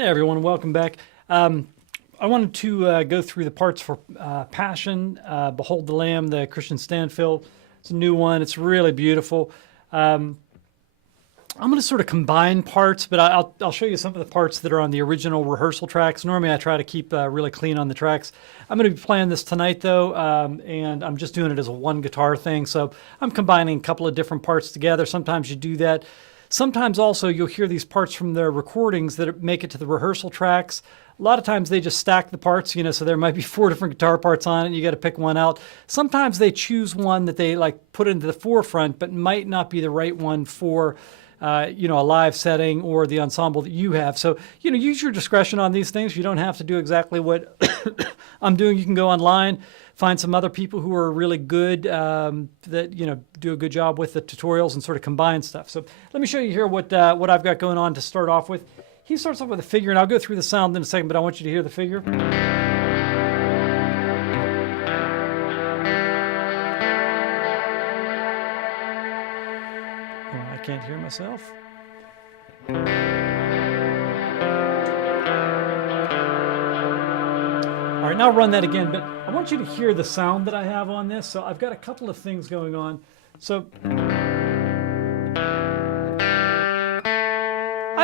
Hey everyone, welcome back. I wanted to go through the parts for Passion, Behold the Lamb, the Christian Stanfill. It's a new one. It's really beautiful. I'm going to sort of combine parts, but I'll show you some of the parts that are on the original rehearsal tracks. Normally I try to keep really clean on the tracks. I'm going to be playing this tonight though, and I'm just doing it as a one guitar thing. So I'm combining a couple of different parts together. Sometimes you do that. Sometimes also you'll hear these parts from their recordings that make it to the rehearsal tracks. A lot of times they just stack the parts, so there might be 4 different guitar parts on it and you got to pick one out. Sometimes they choose one that they like put into the forefront, but might not be the right one for a live setting or the ensemble that you have. So, use your discretion on these things. You don't have to do exactly what I'm doing. You can go online, find some other people who are really good that, do a good job with the tutorials and sort of combine stuff. So let me show you here what I've got going on to start off with. He starts off with a figure, and I'll go through the sound in a second, but I want you to hear the figure. I can't hear myself. All right, now I'll run that again, but I want you to hear the sound that I have on this. So I've got a couple of things going on. So I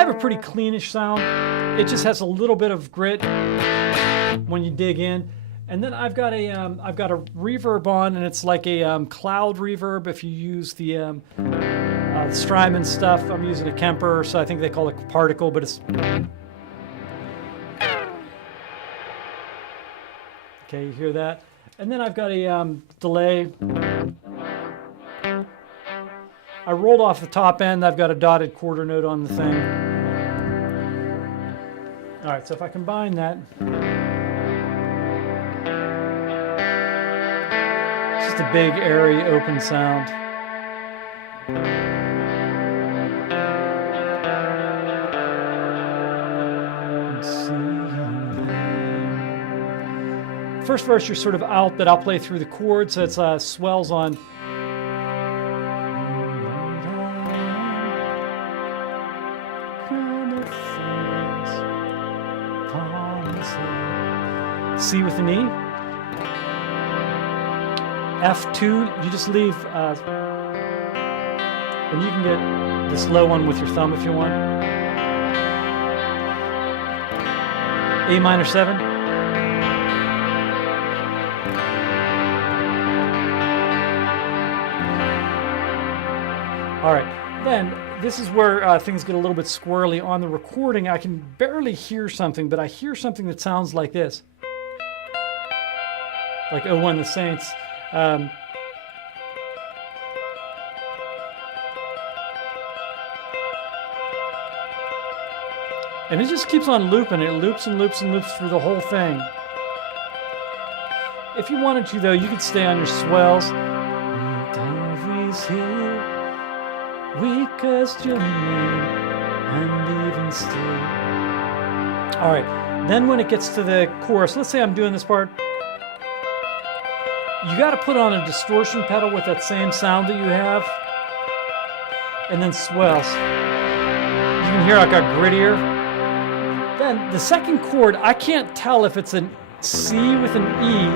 have a pretty cleanish sound. It just has a little bit of grit when you dig in. And then I've got a reverb on, and it's like a cloud reverb. If you use the Strymon stuff, I'm using a Kemper, so I think they call it particle, but it's... Okay, you hear that? And then I've got a delay. I rolled off the top end. I've got a dotted quarter note on the thing. All right, so if I combine that, it's just a big, airy, open sound. First verse, you're sort of out, but I'll play through the chords, so it's swells on. C with an E. F2, you just leave, and you can get this low one with your thumb if you want. A minor 7. All right, then this is where things get a little bit squirrely. On the recording, I can barely hear something, but I hear something that sounds like this. Like Oh One the Saints. And it just keeps on looping. It loops and loops and loops through the whole thing. If you wanted to, though, you could stay on your swells. Weak as your name, and even still. All right, then when it gets to the chorus, let's say I'm doing this part. You got to put on a distortion pedal with that same sound that you have, and then swells. You can hear I got grittier. Then the second chord, I can't tell if it's an C with an E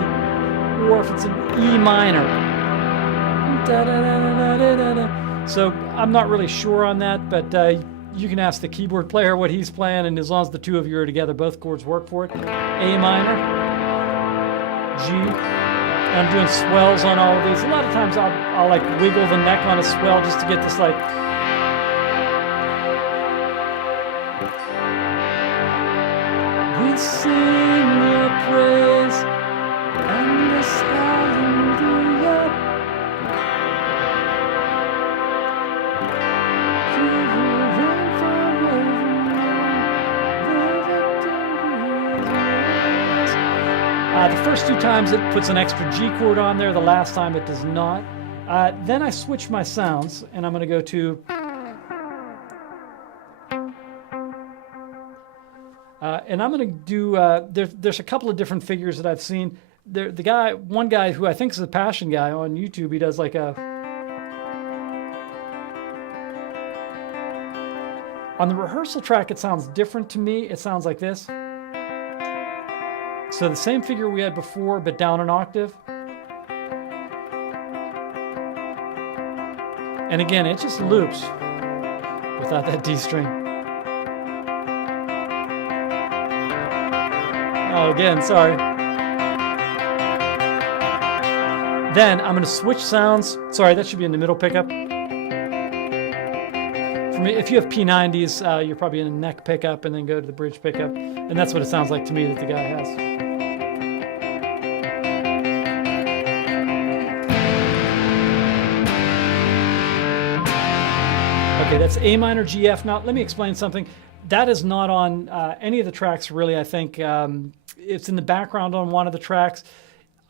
or if it's an E minor. Da, da, da, da, da, da, da. So I'm not really sure on that, but you can ask the keyboard player what he's playing, and as long as the two of you are together, both chords work for it. A minor, G, and I'm doing swells on all of these. A lot of times I'll like wiggle the neck on a swell just to get this like... We sing your praise and this hallelujah. The first 2 times it puts an extra G chord on there, the last time it does not. Then I switch my sounds, and I'm going to go to... and I'm going to do... there's a couple of different figures that I've seen. One guy who I think is a Passion guy on YouTube, he does like a... On the rehearsal track, it sounds different to me. It sounds like this. So the same figure we had before, but down an octave. And again, it just loops without that D string. Oh, again, sorry. Then I'm going to switch sounds. Sorry, that should be in the middle pickup. For me, if you have P90s, you're probably in a neck pickup and then go to the bridge pickup. And that's what it sounds like to me that the guy has. Okay, that's A minor GF. Now, let me explain something. That is not on any of the tracks, really, I think. It's in the background on one of the tracks.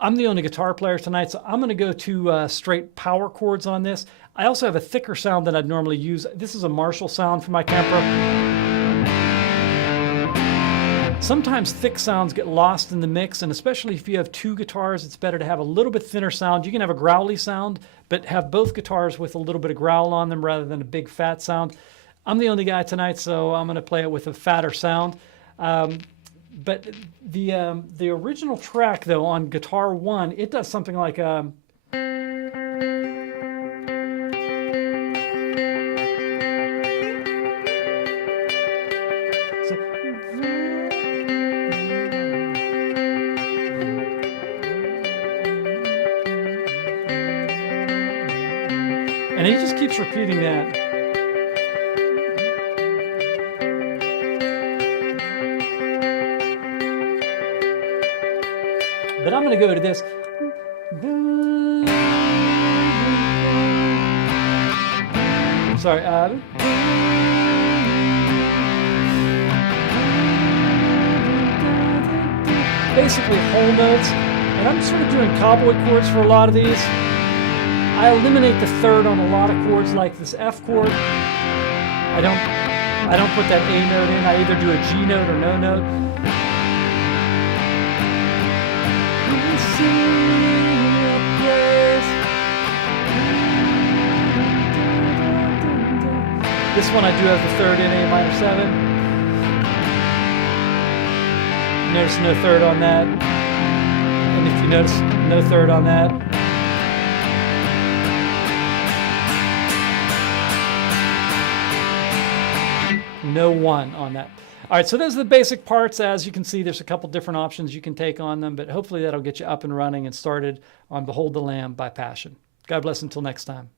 I'm the only guitar player tonight, so I'm going to go to straight power chords on this. I also have a thicker sound than I'd normally use. This is a Marshall sound for my Kempro. Sometimes thick sounds get lost in the mix, and especially if you have two guitars, it's better to have a little bit thinner sound. You can have a growly sound, but have both guitars with a little bit of growl on them rather than a big fat sound. I'm the only guy tonight, so I'm going to play it with a fatter sound. But the original track, though, on Guitar 1, it does something like... So, and he just keeps repeating that. But I'm going to go to this. Sorry. Basically whole notes. And I'm sort of doing cowboy chords for a lot of these. I eliminate the third on a lot of chords like this F chord. I don't put that A note in. I either do a G note or no note. This one I do have the third in A minor 7. Notice no third on that. And if you notice no third on that. No one on that. All right, so those are the basic parts. As you can see, there's a couple different options you can take on them, but hopefully that'll get you up and running and started on Behold the Lamb by Passion. God bless until next time.